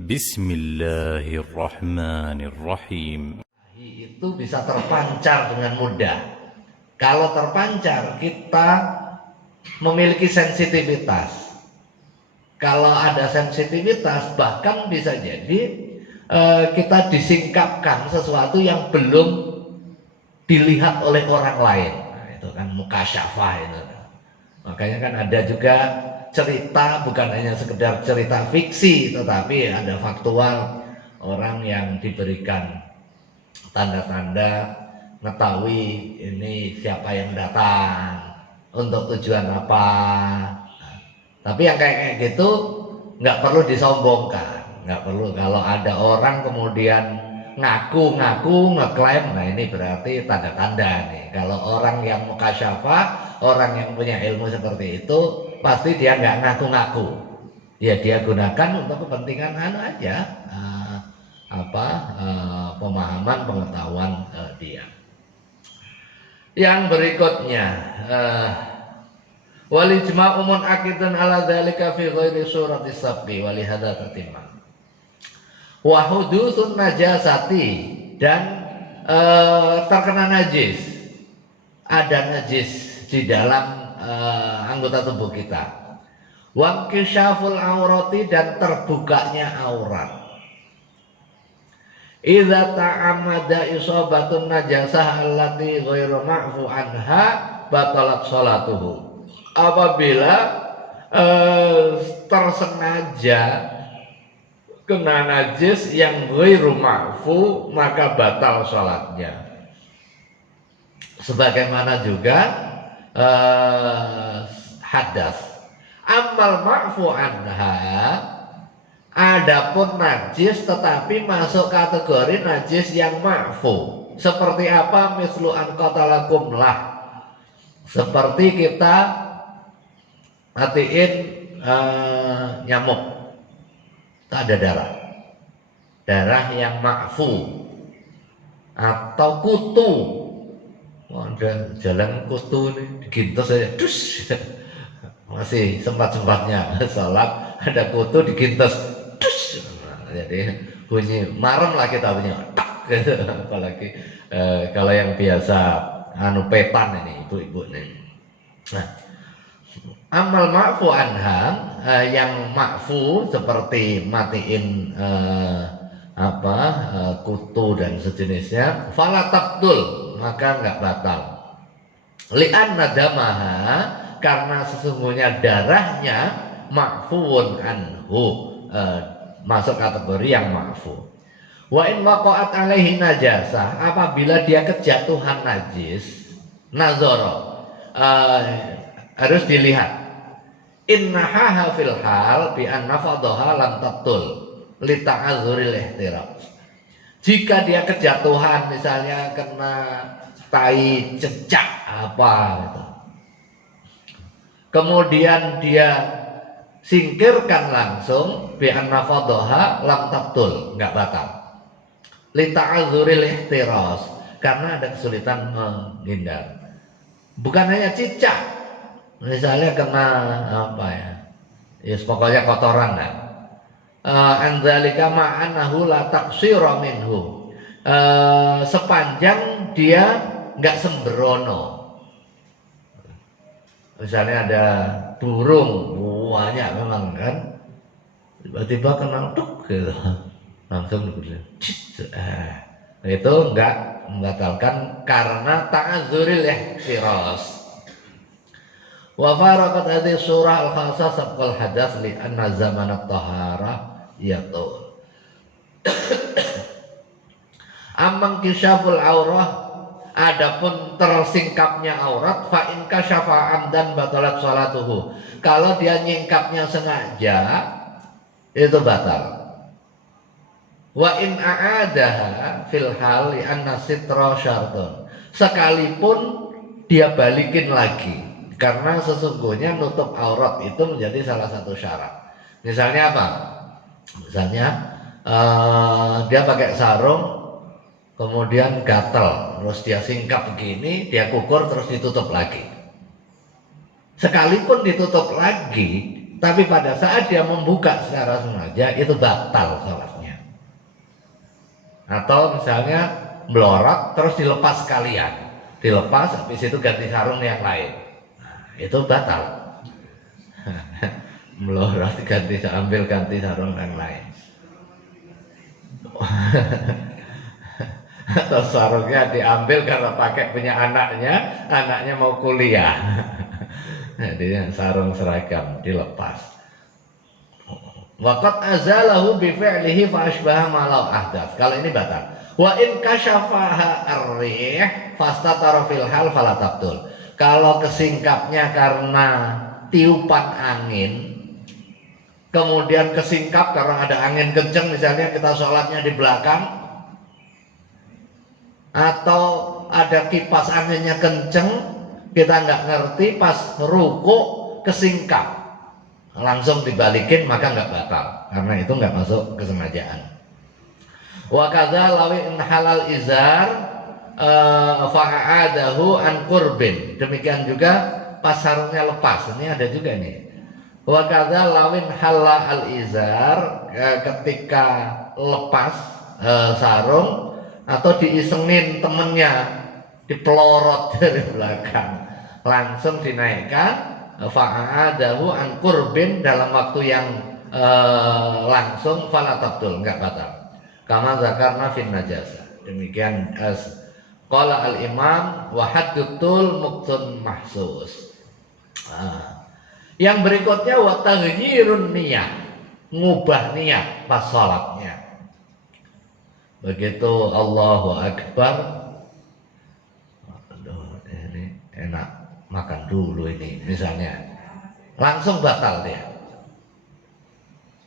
Bismillahirrahmanirrahim. Itu bisa terpancar dengan mudah. Kalau terpancar, kita memiliki sensitivitas. Kalau ada sensitivitas, bahkan bisa jadi kita disingkapkan sesuatu yang belum dilihat oleh orang lain. Nah, itu kan mukasyafah itu. Makanya kan ada juga cerita, bukan hanya sekedar cerita fiksi, tetapi ada faktual, orang yang diberikan tanda-tanda mengetahui ini siapa yang datang, untuk tujuan apa. Nah, tapi yang kayak gitu nggak perlu disombongkan, nggak perlu. Kalau ada orang kemudian ngaku-ngaku ngeklaim, nah ini berarti tanda-tanda nih. Kalau orang yang mukasyafah, orang yang punya ilmu seperti itu, pasti dia nggak ngaku-ngaku. Ya dia gunakan untuk kepentingan aja, pemahaman pengetahuan dia. Yang berikutnya, wal ijma'u mun'aqidun ala dzalika fi ghairi surati sabqi wa li hadza tatimma. Wa hudutsun najasati, dan terkena najis. Ada najis di dalam anggota tubuh kita. Wa inkisyaful aurati, dan terbukanya aurat. Idza ta'ammada isabatun najasah allati ghairu ma'fu anha batalat sholatuhu. Apabila tersengaja kena najis yang ghairu ma'fu, maka batal sholatnya. Sebagaimana juga hadas. Amal ma'fu anha, adapun najis tetapi masuk kategori najis yang ma'fu. Seperti apa? Mislu an qatalakum lah. Seperti kita matiin nyamuk, tak ada darah. Darah yang ma'fu. Atau kutu. Ada jalan kutu ini digintos saja, dus. Masih sempat-sempatnya sholat, ada kutu digintos, dus. Nah, jadi bunyi marem lah kita punya, tak gitu. Apalagi kalau yang biasa petan ini ibu-ibu nih. Nah, amal ma'fu anha, yang ma'fu seperti matiin kutu dan sejenisnya, fala tabtul, maka nggak batal. Li'anna damaha, karena sesungguhnya darahnya ma'fuun anhu, masuk kategori yang ma'fu. Wa in waqa'at alaihi najasah, apabila dia kejatuhan najis, nazara, harus dilihat. Innaha fil hal bi anna fadhaha lam tabtul li ta'azzuril ihtiram. Jika dia kejatuhan, misalnya kena tai cecak apa gitu, kemudian dia singkirkan langsung, bi anna fadhaha lam tabtul, enggak batal. Li ta'azzuril ihtiras, karena ada kesulitan menghindar. Bukan hanya cicak, misalnya kena pokoknya kotoran lah. Andzalika ma'anahu la taqsira minhu, sepanjang dia nggak sembrono. Misalnya ada burung banyak memang kan, tiba-tiba kena tuk gitu, langsung itu enggak membatalkan karena ta'adzuril ihtiras. Wa faraqat hadhihi surah al-khasah sabqal hadas li anna zaman at-taharah yatul. Amman kisyaful aurah, adapun tersingkapnya aurat, fa in kasyafa amdan batalat sholatuhu. Kalau dia nyingkapnya sengaja, itu batal. Wa in a'adaha fil hal li anna sitra syartun, sekalipun dia balikin lagi, karena sesungguhnya nutup aurat itu menjadi salah satu syarat. Misalnya apa? Misalnya dia pakai sarung, kemudian gatal, terus dia singkap begini, dia kukur terus ditutup lagi. Sekalipun ditutup lagi, Tapi pada saat dia membuka secara sengaja itu batal sholatnya. Atau misalnya melorot terus dilepas sekalian, dilepas habis itu ganti sarung yang lain, nah, itu batal. Melorot ambil ganti sarung yang lain. Atau sarungnya diambil karena pakai punya anaknya mau kuliah. Jadi sarung seragam dilepas. Waqad azalahu bi fi'lihi fa asbaha ma law ahdath. Kalau ini batal. Wa in kasyafaha ar-rih fastatara fil hal fala tabtul. Kalau kesingkapnya karena tiupan angin, kemudian kesingkap karena ada angin kenceng, misalnya kita sholatnya di belakang, atau ada kipas anginnya kenceng, kita nggak ngerti, pas ruku kesingkap, langsung dibalikin, maka nggak batal, karena itu nggak masuk kesengajaan. Wa kadza lawi halal izar fa'adahu an qurbin. Demikian juga pas sarungnya lepas, ini ada juga nih. Wa kadza lawin halal al izar, ketika lepas sarung atau diisengin temennya, dipelorot dari belakang, langsung dinaikkan, fa'adahu an qurbin, dalam waktu yang langsung, fala tabtul, enggak batal. Kama zakarna fin najasa. Demikian qala al imam wa haddutul muqtun mahsus. Yang berikutnya wa taghyirun niyah, ngubah niat pas salatnya. Begitu Allahu Akbar, aduh ini enak, makan dulu ini misalnya, langsung batal dia,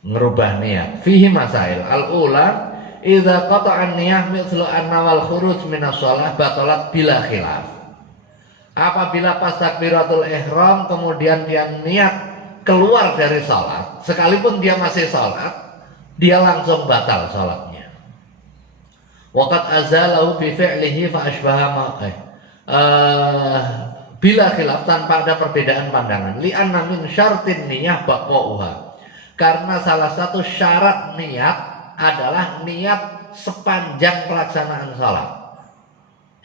ngerubah niat. Fihi masail. Al-ula idza qata'an niyah mithlu annawal khuruj minas shalah batalat bila khilaf. Apabila pas takbiratul ihram kemudian dia niat keluar dari salat, sekalipun dia masih salat, dia langsung batal salatnya. Waqad azalahu bi fi'lihi fa asbaha ma bila khilaf, tanpa ada perbedaan pandangan. Li'anna min syartin niyah baqa'uha. Karena salah satu syarat niat adalah niat sepanjang pelaksanaan sholat.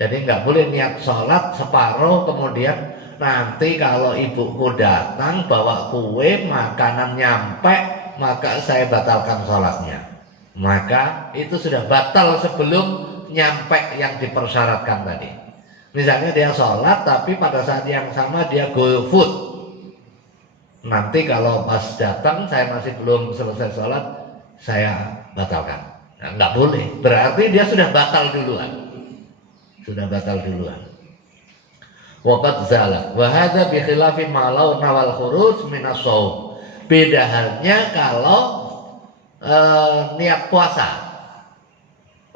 Jadi nggak boleh niat sholat separuh kemudian nanti kalau ibuku datang bawa kue, makanan nyampe, maka saya batalkan sholatnya. Maka itu sudah batal sebelum nyampe yang dipersyaratkan tadi. Misalnya dia sholat tapi pada saat yang sama dia go food, nanti kalau pas datang saya masih belum selesai sholat, saya batalkan. Nah, nggak boleh, berarti dia sudah batal duluan. Sudah batal duluan. Waqad zala wa hadza bi khilafi ma law nawal khuruj min as-shaum. Beda halnya kalau niat puasa.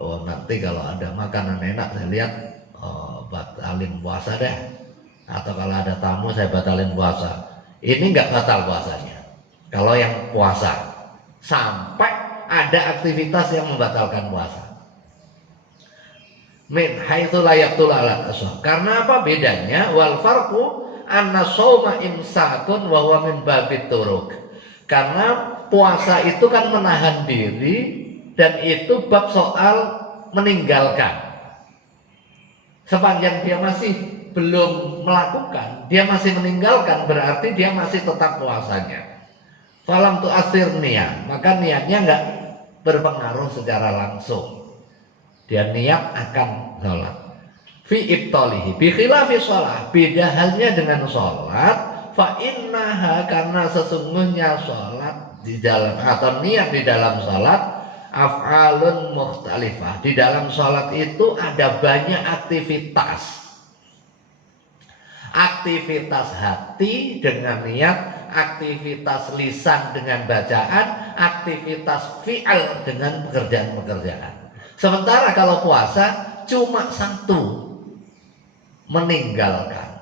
Oh, nanti kalau ada makanan enak saya lihat, batalin puasa deh. Atau kalau ada tamu saya batalin puasa. Ini nggak batal puasanya. Kalau yang puasa sampai ada aktivitas yang membatalkan puasa. Min haitsu la yaqtul ala tasawuf. Karena apa bedanya? Wal farqu anna shauma imsakun wa huwa min babit turuk. Karena puasa itu kan menahan diri dan itu bab soal meninggalkan. Sepanjang dia masih belum melakukan, dia masih meninggalkan, berarti dia masih tetap puasanya. Falam tu asir niat, maka niatnya enggak berpengaruh secara langsung. Dia niat akan sholat. Fi ibtalihi bi khilafi sholat, beda halnya dengan sholat. Fa innaha, karena sesungguhnya sholat di dalam atau niat di dalam sholat af'alun mukhtalifah. Di dalam sholat itu ada banyak aktivitas. Aktivitas hati dengan niat, aktivitas lisan dengan bacaan, aktivitas fi'al dengan pekerjaan-pekerjaan. Sementara kalau puasa cuma satu, meninggalkan.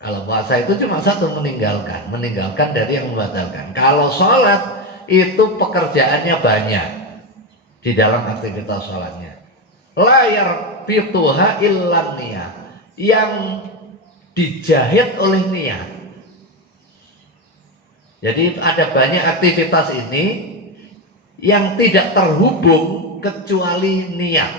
Kalau puasa itu cuma satu, meninggalkan dari yang membatalkan. Kalau sholat itu pekerjaannya banyak di dalam aktivitas sholatnya. Layar fituha illan niyah, yang dijahit oleh niat. Jadi ada banyak aktivitas ini yang tidak terhubung kecuali niat,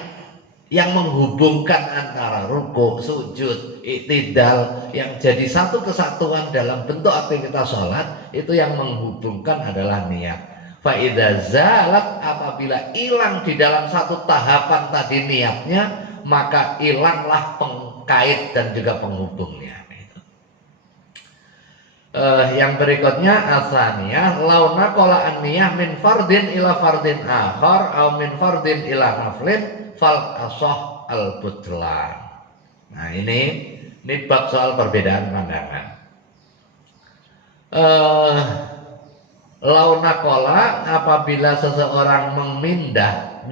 yang menghubungkan antara rukuk, sujud, iktidal, yang jadi satu kesatuan dalam bentuk aktivitas sholat, itu yang menghubungkan adalah niat. Fa'idha zalat, apabila hilang di dalam satu tahapan tadi niatnya, maka hilanglah pengkait dan juga penghubungnya. Yang berikutnya asaniyah launa kola an-niyah min fardin ila fardin akhar atau min fardin ila naflin fal asoh al butlan. Nah ini bab soal perbedaan pandangan. Launa kola, apabila seseorang memindah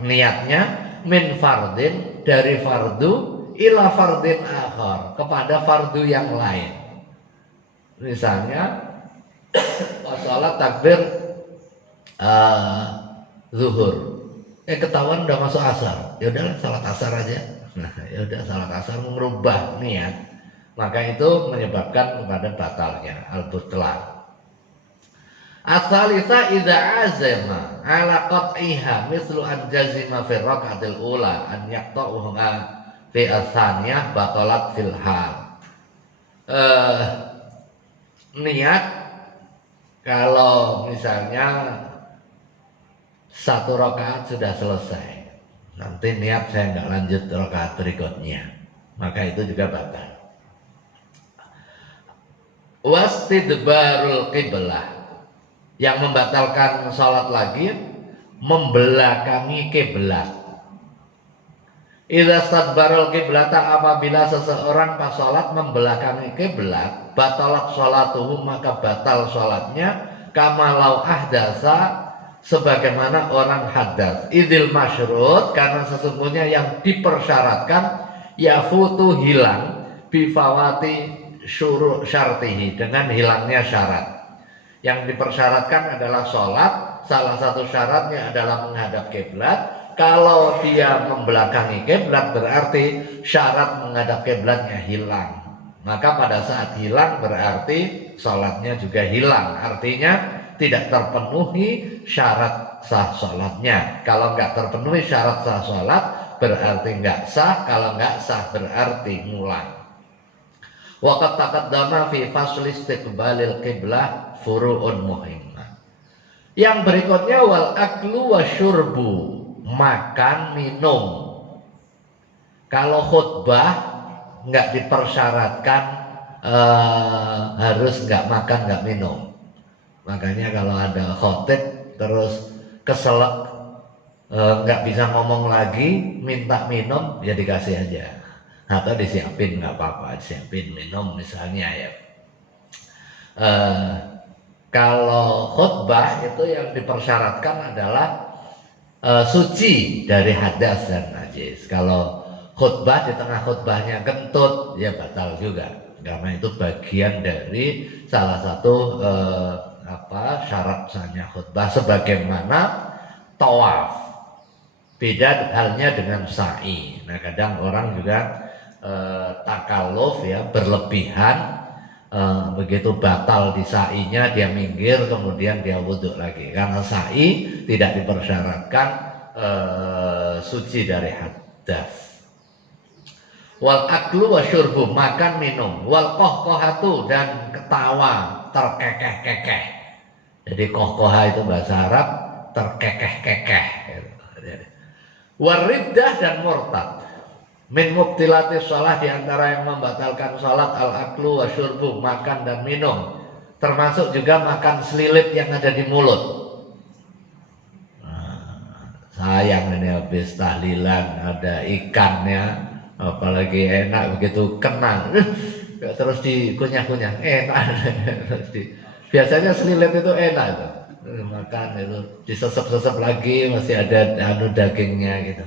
niatnya min fardin, dari fardu ila fardin akhar, kepada fardu yang lain. Misalnya sholat takbir zuhur, ketahuan udah masuk asar, ya udahlah salat asar aja. Nah ya udah salat asar, merubah niat, maka itu menyebabkan kepada batalnya al-butlan. As-salisa idza azama ala qat'iha mislu an jazima fi raq'atil ula an yaqta'uha fi as-saniyah batalat fil hal. Niat kalau misalnya satu rakaat sudah selesai, nanti niat saya nggak lanjut rakaat berikutnya, maka itu juga batal. Wastidbarul qiblah, yang membatalkan sholat lagi membelakangi kiblat. Idza stadbarul qiblata, apabila seseorang pas sholat membelakangi kiblat, batalat sholatuhu, maka batal sholatnya, kamalau ahdasa, sebagaimana orang hadas. Idil masyrut, karena sesungguhnya yang dipersyaratkan yafutu hilang bifawati syuru syartihi, dengan hilangnya syarat. Yang dipersyaratkan adalah sholat, salah satu syaratnya adalah menghadap kiblat. Kalau dia membelakangi kiblat berarti syarat menghadap kiblatnya hilang. Maka pada saat hilang berarti sholatnya juga hilang. Artinya tidak terpenuhi syarat sah sholatnya. Kalau nggak terpenuhi syarat sah sholat berarti nggak sah. Kalau nggak sah berarti ngulang. Waqat taqaddama fi fasli istiqbalil qiblah furu'un muhimmah. Yang berikutnya wal aklu wasyurbu, makan minum. Kalau khutbah nggak dipersyaratkan harus nggak makan nggak minum. Makanya kalau ada khotib terus keselak nggak bisa ngomong lagi, minta minum, ya dikasih aja, atau disiapin, nggak apa-apa, disiapin minum misalnya ya. Kalau khutbah itu yang dipersyaratkan adalah suci dari hadas dan najis. Kalau khutbah di tengah khutbahnya kentut, ya batal juga, karena itu bagian dari salah satu syarat sahnya khutbah, sebagaimana tawaf. Beda halnya dengan sa'i. Nah kadang orang juga takalluf ya, berlebihan, begitu batal di sa'inya dia minggir, kemudian dia wudhu lagi, karena sa'i tidak dipersyaratkan suci dari hadas. Wal aklu wa syurbu, makan minum. Wal kohkohatu, dan ketawa terkekeh-kekeh. Jadi kohkoha itu bahasa Arab terkekeh-kekeh. Wariddah dan murtad. Min mubtilatis sholat, diantara yang membatalkan sholat al aklu wa syurbu, makan dan minum, termasuk juga makan selilit yang ada di mulut. Sayang ini habis tahlilan ada ikannya, apalagi enak, begitu kena terus dikunyah-kunyah, enak. Biasanya selilit itu enak itu, makan itu disesep-sesep lagi, masih ada dagingnya gitu.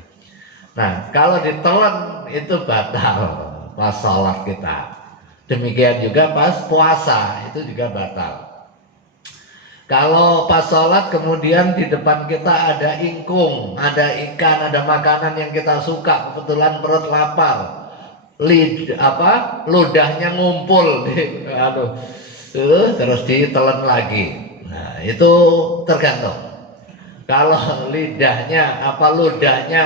Nah kalau ditelan itu batal pas sholat kita. Demikian juga pas puasa itu juga batal. Kalau pas sholat kemudian di depan kita ada ingkung, ada ikan, ada makanan yang kita suka, kebetulan perut lapar, ludahnya ngumpul, terus ditelan lagi. Nah, itu tergantung. Kalau ludahnya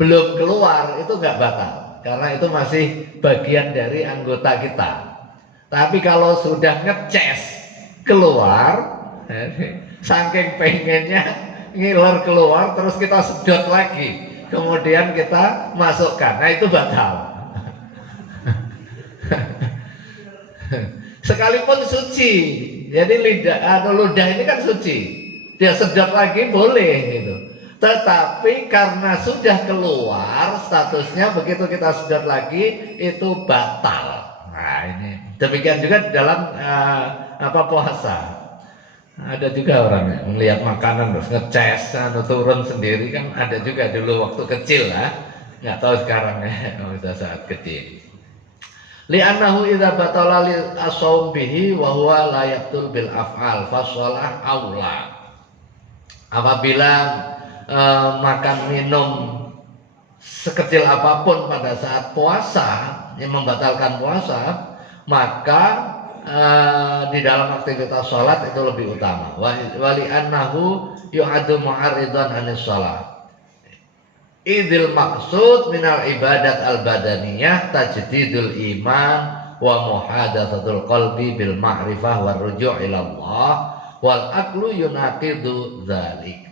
belum keluar itu nggak batal, karena itu masih bagian dari anggota kita. Tapi kalau sudah ngeces keluar, saking pengennya ngiler keluar, terus kita sedot lagi, kemudian kita masukkan, nah itu batal. Sekalipun suci, jadi lidah atau ludah ini kan suci, dia sedot lagi boleh gitu. Tetapi karena sudah keluar statusnya, begitu kita sedot lagi itu batal. Nah ini demikian juga dalam puasa. Ada juga orang yang melihat makanan terus ngeces atau turun sendiri, kan ada juga dulu waktu kecil lah, nggak tahu sekarang ya udah saat kecil. Li'annahu idza batala li as-shaum bihi wa huwa la yaqtul bil af'al fa shalah aula. Apabila makan minum sekecil apapun pada saat puasa yang membatalkan puasa, maka di dalam aktivitas sholat itu lebih utama. Wali annahu yu'adu mu'arridan anis sholat. Idil maksud minal ibadat al badaniyah tajdidul iman wa muhadatsatul qalbi bil ma'rifah wa ruju' ila Allah wal aklu yunaqidu dzalik.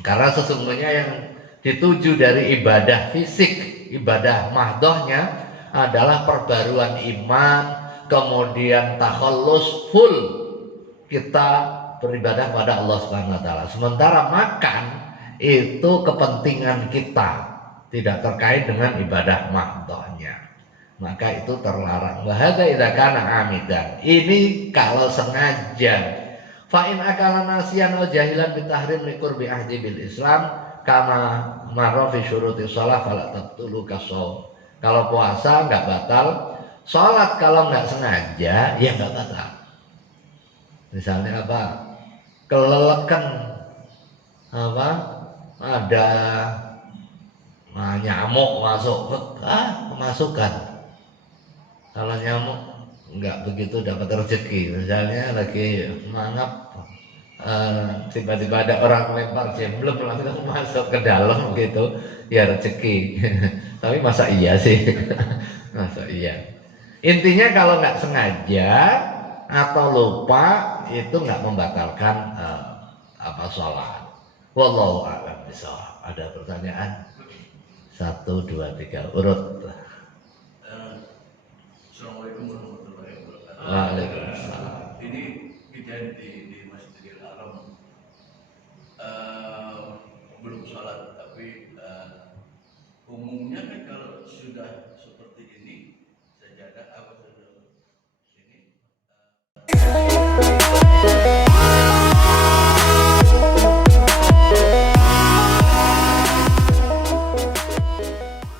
Karena sesungguhnya yang dituju dari ibadah fisik, ibadah mahdohnya adalah perbaruan iman, kemudian takhallus full kita beribadah pada Allah Subhanahu wa taala. Sementara makan itu kepentingan kita, tidak terkait dengan ibadah mahdohnya, maka itu terlarang. Wa hadza idza kana amidan. Ini kalau sengaja. Fa in akala nasiyan aw jahilan bi tahrim li qurbi ahdi bil Islam kama marra fi syuruti shalah fala tabtulu kasau. Kalau puasa enggak batal, salat kalau enggak sengaja ya enggak batal. Misalnya apa? Kelelekan apa? Ada nyamuk masuk, kemasukan. Kalau nyamuk nggak begitu dapat rezeki, misalnya lagi mangap, tiba-tiba ada orang lempar jemblem langsung masuk ke dalam gitu, ya rezeki. Tapi masa iya sih? Masa iya? Intinya kalau nggak sengaja atau lupa itu nggak membatalkan sholat. Wallahu a'lam bishawab. Ada pertanyaan? 1, 2, 3 urut. Assalamualaikum warahmatullahi wabarakatuh. Waalaikumsalam. Ini kejadian di Masjidil Haram. Belum sholat, tapi umumnya kan kalau sudah seperti ini sajadah apa